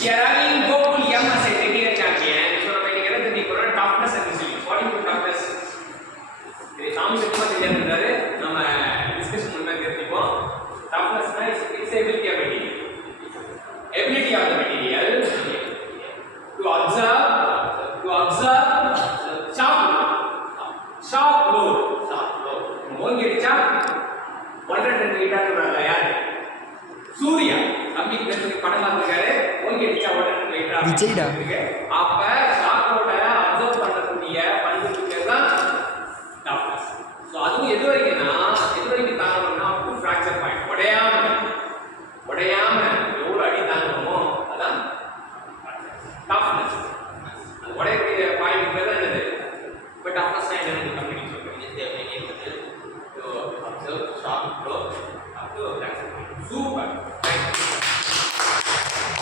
We are having Gokul M as a regular champion. So நம்ம இன்னைக்கு என்ன தெரிஞ்சுக்கிறோம்? Toughness and resilience. What is toughness? இது சாமி சும்மா தெரியாதுன்றாரு. நம்ம டிஸ்கஷன் பண்ணா தெரிஞ்சுப்போம். Toughnessனா it's ability of material. Ability of the material to observe sharp load. மோங்கி அடிச்சா 110 மீட்டர் யாரு? சூர்யா தம்பி படம் பார்த்துருக்காரு. மோங்கி அடிச்சா 110 மீட்டர். அப்ப